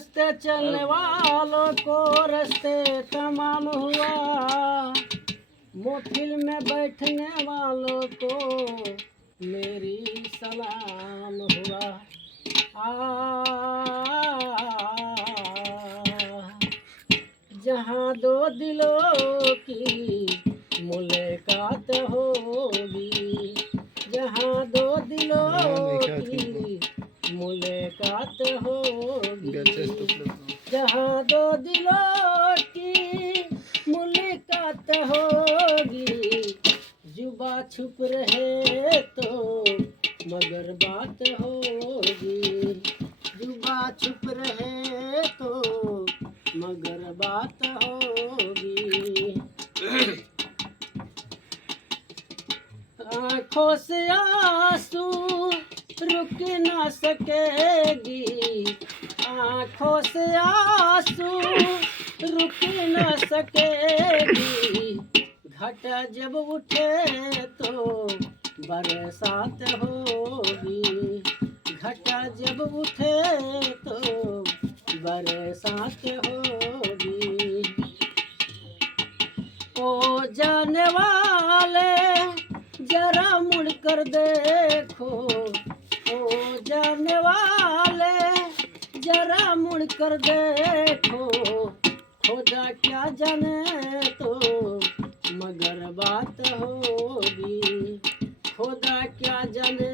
रास्ते चलने वालों को रास्ते तमाम हुआ, मोहफिल में बैठने वालों को मेरी सलाम हुआ। जहाँ दो दिलों की मुलाकात होगी, जहाँ दो दिलों की मुलाकात होगी, जहाँ दो दिलों की मुलाकात होगी, जुबा छुप रहे तो मगर बात होगी, जुबा छुप रहे तो मगर बात होगी। आँखों से आंसू रुक ना सकेगी, आँखों से आंसू रुक ना सकेगी, घटा जब उठे तो बरसात होगी, घटा जब उठे तो बरसात होगी। ओ जाने वाले जरा मुड़ कर देखो, ओ जाने वाले जरा मुड़ कर देखो, खुदा क्या जाने तो मगर बात होगी, खुदा क्या जाने